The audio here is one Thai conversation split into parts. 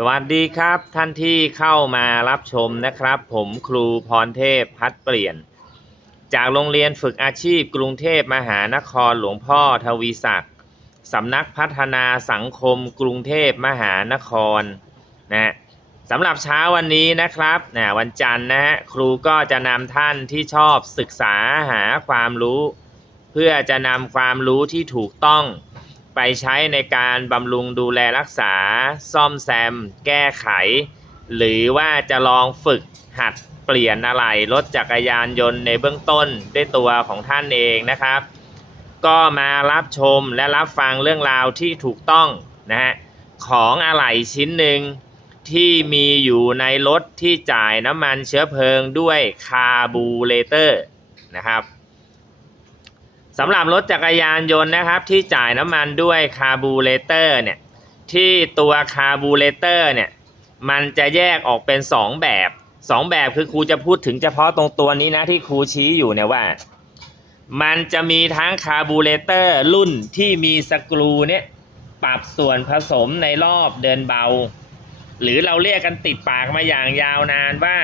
สวัสดีครับท่านที่เข้ามารับชมนะครับ ผมครูพรเทพพัดเปลี่ยน จากโรงเรียนฝึกอาชีพกรุงเทพมหานครหลวงพ่อทวีศักดิ์สำนักพัฒนาสังคมกรุงเทพมหานครนะสำหรับเช้าวันนี้นะครับนะวันจันทร์นะฮะครูก็จะนำท่านที่ชอบศึกษาหาความรู้ เพื่อจะนำความรู้ที่ถูกต้อง ไปใช้ในการบำรุงดูแลรักษา ซ่อมแซม แก้ไข หรือว่าจะลองฝึกหัดเปลี่ยนอะไรรถจักรยานยนต์ในเบื้องต้นด้วยตัวของท่านเองนะครับ ก็มารับชมและรับฟังเรื่องราวที่ถูกต้องนะฮะของอะไหล่ชิ้นหนึ่งที่มีอยู่ในรถที่จ่ายน้ำมันเชื้อเพลิงด้วยคาบูเรเตอร์นะครับ สำหรับรถจักรยานยนต์นะครับ ที่จ่ายน้ำมันด้วยคาร์บูเรเตอร์เนี่ยที่ตัวคาร์บูเรเตอร์เนี่ยมันจะแยกออกเป็น 2 แบบสองแบบคือครูจะพูดถึงเฉพาะตรงตัวนี้นะที่ครูชี้อยู่เนี่ยว่า มันจะมีทั้งคาร์บูเรเตอร์รุ่นที่มีสกรูเนี่ยปรับส่วนผสมในรอบเดินเบา หรือเราเรียกกันติดปากมาอย่างยาวนานว่า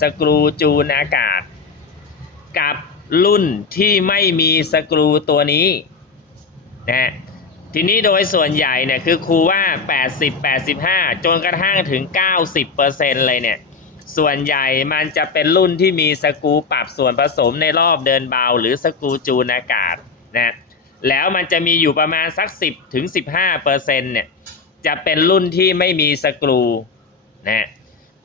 สกรูจูนอากาศ กับ รุ่นที่ไม่มีสกรูตัวนี้นะฮะทีนี้โดยส่วนใหญ่เนี่ยคือครูว่า 80 85 จนกระทั่งถึง 90%เลยเนี่ย ส่วนใหญ่มันจะเป็นรุ่นที่มีสกรูปรับส่วนผสมในรอบเดินเบา หรือสกรูจูนอากาศนะแล้วมันจะมีอยู่ประมาณสัก 10 ถึง 15%เนี่ย จะเป็นรุ่นที่ไม่มีสกรูนะ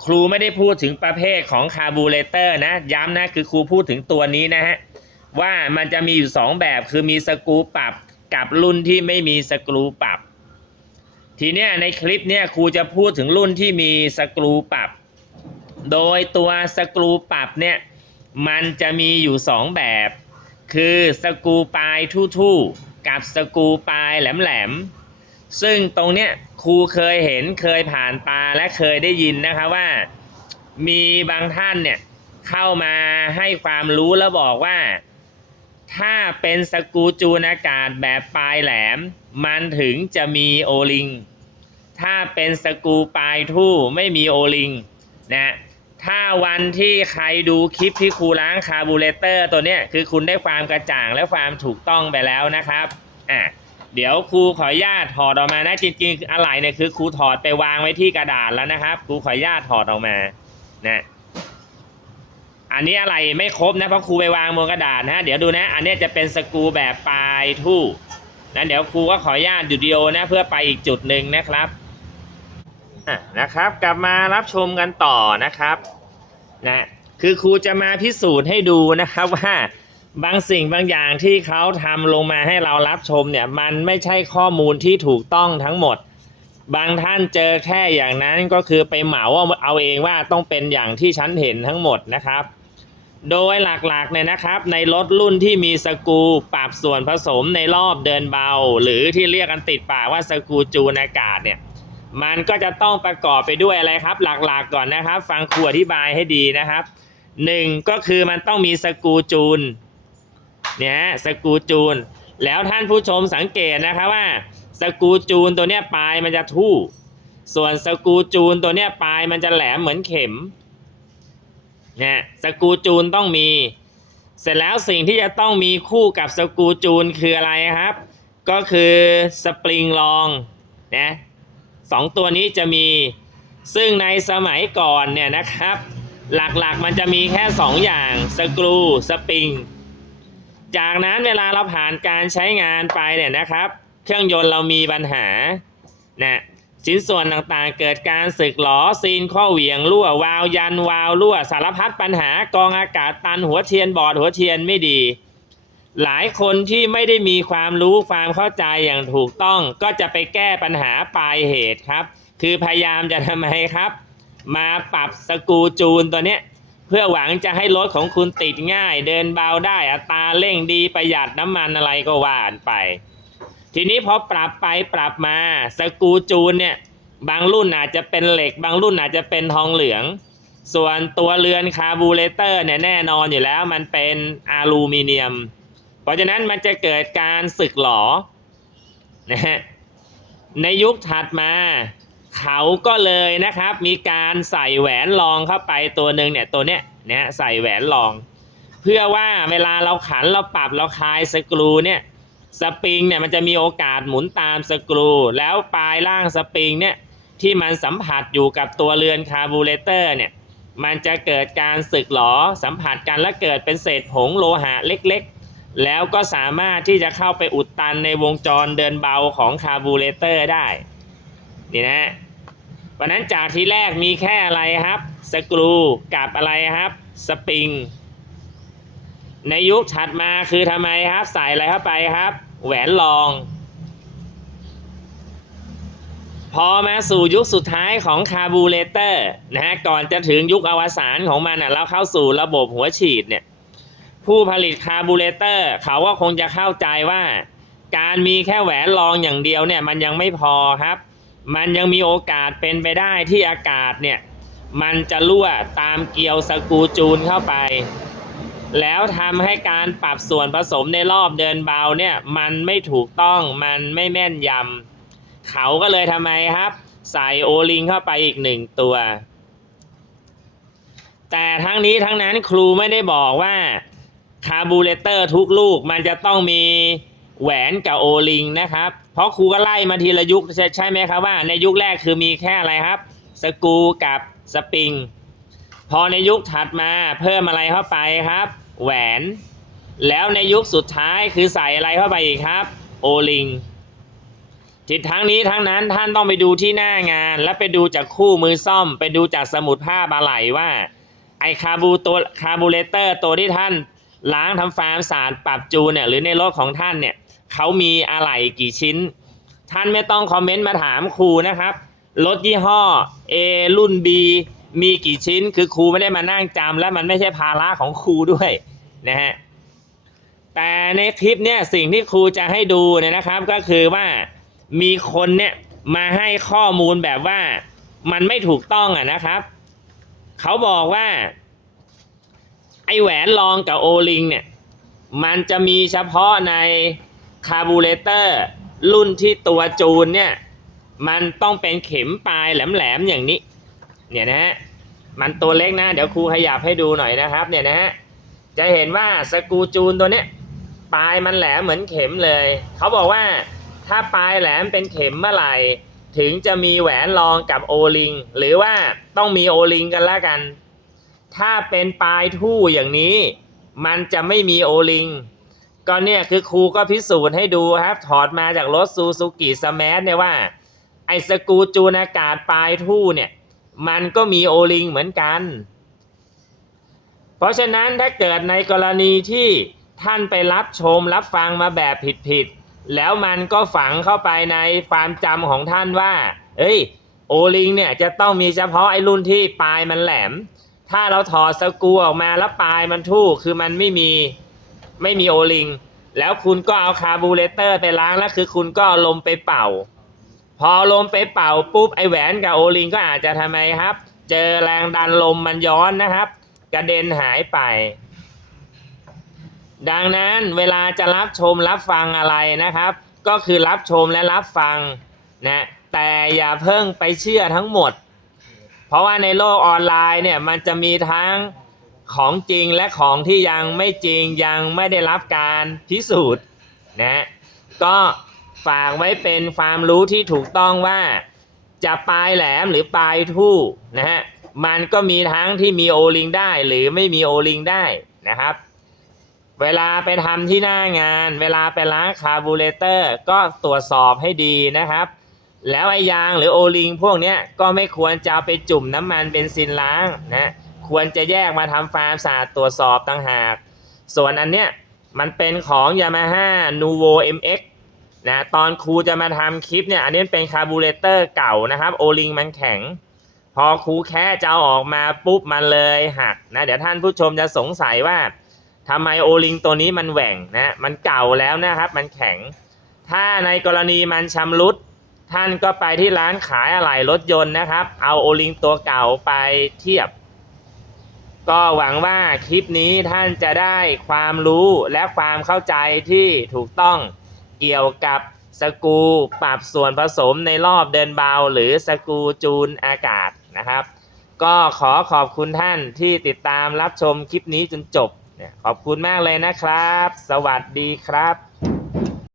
ครูไม่ได้พูดถึงประเภทของคาร์บูเรเตอร์นะ ย้ำนะคือครูพูดถึงตัวนี้นะฮะ ว่ามันจะมีอยู่ 2 แบบคือมีสกรูปรับกับรุ่นที่ไม่มีสกรูปรับ ทีเนี้ยในคลิปเนี้ยครูจะพูดถึงรุ่นที่มีสกรูปรับ โดยตัวสกรูปรับเนี่ยมันจะมีอยู่ 2 แบบ คือสกรูปลายทู่ๆกับสกรูปลายแหลมๆ ซึ่งตรงเนี้ยครูเคยเห็นเคยผ่านตาและเคยได้ยินนะคะว่า มีบางท่านเนี่ยเข้ามาให้ความรู้แล้วบอกว่า ถ้าเป็นสกูจูนอากาศแบบปลายแหลม มันถึงจะมีโอลิง ถ้าเป็นสกูปลายทู่ไม่มีโอลิงนะถ้าวันที่ใครดูคลิปที่ครูล้างคาร์บูเรเตอร์ตัวเนี้ยคือคุณได้ความกระจ่างและความถูกต้องไปแล้วนะครับอะ เดี๋ยวครูขออนุญาตถอดออกมานะจริงๆอะไรเนี่ยคือครูถอดไปวางไว้ที่กระดาษแล้วนะครับครูขออนุญาตถอดออกมานะอันนี้อะไรไม่ครบนะเพราะครูไปวางบนกระดาษนะเดี๋ยวดูนะ อันนี้จะเป็นสกูแบบปลายทู่นะเดี๋ยวครูก็ขออนุญาตหยุดวิดีโอนะเพื่อไปอีกจุดหนึ่งนะครับนะครับ กลับมารับชมกันต่อนะครับนะคือครูจะมาพิสูจน์ให้ดูนะครับว่า บางสิ่งบางอย่างที่เขาทำลงมาให้เรารับชมเนี่ยมันไม่ใช่ข้อมูลที่ถูกต้องทั้งหมด บางท่านเจอแค่อย่างนั้นก็คือไปเหมาเอาเองว่าต้องเป็นอย่างที่ฉันเห็นทั้งหมดนะครับ โดยหลักๆเนี่ยนะครับ ในรถรุ่นที่มีสกูปรับส่วนผสมในรอบเดินเบา หรือที่เรียกกันติดปากว่าสกูจูนอากาศเนี่ยมันก็จะต้องประกอบไปด้วยอะไรครับ หลักๆก่อนนะครับ ฟังครูอธิบายให้ดีนะครับหนึ่งก็คือมันต้องมีสกูจูน เนี่ยสกรูจูน แล้วท่านผู้ชมสังเกตนะครับว่า สกรูจูนตัวเนี้ยปลายมันจะทู่ ส่วนสกรูจูนตัวเนี้ยปลายมันจะแหลมเหมือนเข็มเนี่ยสกรูจูนต้องมี เสร็จแล้วสิ่งที่จะต้องมีคู่กับสกรูจูนคืออะไรครับ ก็คือสปริงรองนะสองตัวนี้จะมีซึ่งในสมัยก่อนเนี่ยนะครับ หลักๆมันจะมีแค่ 2 อย่างสกรูสปริง จากนั้นเวลาเราผ่านการใช้งานไปเนี่ยนะครับ เครื่องยนต์เรามีปัญหานะชิ้นส่วนต่างๆ เกิดการสึกหลอซีนข้อเหวี่ยงรั่ววาล์วยันวาล์วรั่ว สารพัดปัญหากองอากาศตันหัวเทียนบอดหัวเทียนไม่ดี หลายคนที่ไม่ได้มีความรู้ความเข้าใจอย่างถูกต้อง ก็จะไปแก้ปัญหาปลายเหตุครับ คือพยายามจะทำไมครับ มาปรับสกูจูนตัวเนี้ย เพื่อหวังจะให้รถของคุณติดง่าย เดินเบาได้อัตราเร่งดีประหยัดน้ำมันอะไรก็ว่านไป ทีนี้พอปรับไปปรับมาสกูจูนเนี่ยบางรุ่นอาจจะเป็นเหล็ก บางรุ่นอาจจะเป็นทองเหลือง ส่วนตัวเรือนคาร์บูเรเตอร์เนี่ยแน่นอนอยู่แล้วมันเป็นอลูมิเนียม เพราะฉะนั้นมันจะเกิดการสึกหลอนะฮะในยุคถัดมา เขาก็เลยนะครับ มีการใส่แหวนรองเข้าไปตัวหนึ่งเนี่ยตัวเนี้ยเนี่ยใส่แหวนรอง เพื่อว่าเวลาเราขันเราปรับเราคลายสกรูเนี่ยสปริงเนี่ยมันจะมีโอกาสหมุนตามสกรู แล้วปลายล่างสปริงเนี่ยที่มันสัมผัสอยู่กับตัวเรือนคาร์บูเรเตอร์เนี่ยมันจะเกิดการสึกหรอสัมผัสกันและเกิดเป็นเศษผงโลหะเล็กๆ แล้วก็สามารถที่จะเข้าไปอุดตันในวงจรเดินเบาของคาร์บูเรเตอร์ได้นี่นะ ฮะเพราะฉะนั้นจากที่แรกมีแค่อะไรครับ สกรูกับอะไรครับ สปริง ในยุคถัดมาคือทำไมครับ ใส่อะไรเข้าไปครับ แหวนรอง พอมาสู่ยุคสุดท้ายของคาร์บูเรเตอร์นะฮะก่อนจะถึงยุคอวสานของมันอะเราเข้าสู่ระบบหัวฉีดเนี่ยผู้ผลิตคาร์บูเรเตอร์เขาก็คงจะเข้าใจว่า การมีแค่แหวนรองอย่างเดียวเนี่ยมันยังไม่พอครับ มันยังมีโอกาสเป็นไปได้ที่อากาศเนี่ย มันจะรั่วตามเกลียวสกูจูนเข้าไป แล้วทำให้การปรับส่วนผสมในรอบเดินเบาเนี่ย มันไม่ถูกต้องมันไม่แม่นยำเขาก็เลยทำไมครับ ใส่โอลิงเข้าไปอีกหนึ่งตัว แต่ทั้งนี้ทั้งนั้นครูไม่ได้บอกว่าคาร์บูเรเตอร์ทุกลูกมันจะต้องมีแหวนกับโอลิงนะครับ เพราะครูก็ไล่มาทีละยุคใช่ใช่ไหมครับว่า ในยุคแรกคือมีแค่อะไรครับ สกูกับสปริง พอในยุคถัดมาเพิ่มอะไรเข้าไปครับ แหวน แล้วในยุคสุดท้ายคือใส่อะไรเข้าไปอีกครับ โอลิงทิศทั้งนี้ทั้งนั้นท่านต้องไปดูที่หน้างาน และไปดูจากคู่มือซ่อม ไปดูจากสมุดภาพอะไหลว่า ไอคาบูตัวคาร์บูเรเตอร์ตัวที่ท่านล้างทำฟาร์มสารปรับจูนเนี่ยหรือในรถของท่านเนี่ย เขามีอะไหล่กี่ชิ้น ท่านไม่ต้องคอมเมนต์มาถามครูนะครับ รถยี่ห้อ A รุ่น B มีกี่ชิ้น คือครูไม่ได้มานั่งจำและมันไม่ใช่ภาระของครูด้วยนะฮะ แต่ในคลิปเนี่ยสิ่งที่ครูจะให้ดูเนี่ยนะครับ ก็คือว่ามีคนเนี่ยมาให้ข้อมูลแบบว่ามันไม่ถูกต้องอะนะครับ เขาบอกว่า ไอแหวนรองกับโอลิงเนี่ย มันจะมีเฉพาะใน คาร์บูเรเตอร์รุ่นที่ตัวจูนเนี่ย มันต้องเป็นเข็มปลายแหลมๆอย่างนี้ เนี่ยนะฮะ มันตัวเล็กนะ เดี๋ยวครูขยับให้ดูหน่อยนะครับ เนี่ยนะฮะ จะเห็นว่าสกูจูนตัวเนี้ยปลายมันแหลมเหมือนเข็มเลย เขาบอกว่าถ้าปลายแหลมเป็นเข็มเมื่อไหร่ ถึงจะมีแหวนรองกับโอลิง หรือว่าต้องมีโอลิงกันแล้วกัน ถ้าเป็นปลายทู่อย่างนี้ มันจะไม่มีโอลิง ก็เนี่ยคือครูก็พิสูจน์ให้ดูครับ ถอดมาจากรถซูซูกิสมาร์ทเนี่ยว่า ไอสกูจูนอากาศปลายทู่เนี่ย มันก็มีโอลิงเหมือนกัน เพราะฉะนั้นถ้าเกิดในกรณีที่ท่านไปรับชมรับฟังมาแบบผิดๆ แล้วมันก็ฝังเข้าไปในความจำของท่านว่า เอ้ย โอลิงเนี่ยจะต้องมีเฉพาะไอ้รุ่นที่ปลายมันแหลม ถ้าเราถอดสกูออกมาแล้วปลายมันทู่คือมันไม่มี ไม่มีโอลิง แล้วคุณก็เอาคาร์บูเรเตอร์ไปล้างแล้วคือคุณก็ลมไปเป่า พอลมไปเป่าปุ๊บไอแหวนกับโอลิงก็อาจจะทำไมครับ เจอแรงดันลมมันย้อนนะครับ กระเด็นหายไป ดังนั้นเวลาจะรับชมรับฟังอะไรนะครับ ก็คือรับชมและรับฟังนะแต่อย่าเพิ่งไปเชื่อทั้งหมด เพราะว่าในโลกออนไลน์เนี่ยมันจะมีทั้ง ของจริงและของที่ยังไม่จริงยังไม่ได้รับการพิสูจน์นะก็ฝากไว้เป็นความรู้ที่ถูกต้องว่าจะปลายแหลมหรือปลายทู่นะฮะมันก็มีทั้งที่มีโอลิงได้หรือไม่มีโอลิงได้นะครับ เวลาไปทำที่หน้างาน เวลาไปล้างคาร์บูเรเตอร์ก็ตรวจสอบให้ดีนะครับ แล้วไอยางหรือโอลิงพวกนี้ก็ไม่ควรจะไปจุ่มน้ำมันเบนซินล้างนะ ควรจะแยกมาทำฟาร์มสะอาดตรวจสอบต่างหาก ส่วนอันเนี้ยมันเป็นของ Yamaha Nuvo MX นะตอนครูจะมาทำคลิปเนี่ยอันนี้เป็นคาร์บูเรเตอร์เก่านะครับโอลิงมันแข็ง พอครูแค่จะเอาออกมาปุ๊บมันเลยหักนะเดี๋ยวท่านผู้ชมจะสงสัยว่าทำไมโอลิงตัวนี้มันแหว่งนะมันเก่าแล้วนะครับมันแข็ง ถ้าในกรณีมันชำรุด ท่านก็ไปที่ร้านขายอะไหล่รถยนต์นะครับ เอาโอลิงตัวเก่าไปเทียบ ก็หวังว่าคลิปนี้ท่านจะได้ความรู้และความเข้าใจที่ถูกต้องเกี่ยวกับสกูปรับส่วนผสมในรอบเดินเบา หรือสกูจูนอากาศนะครับ ก็ขอขอบคุณท่านที่ติดตามรับชมคลิปนี้จนจบ ขอบคุณมากเลยนะครับ สวัสดีครับ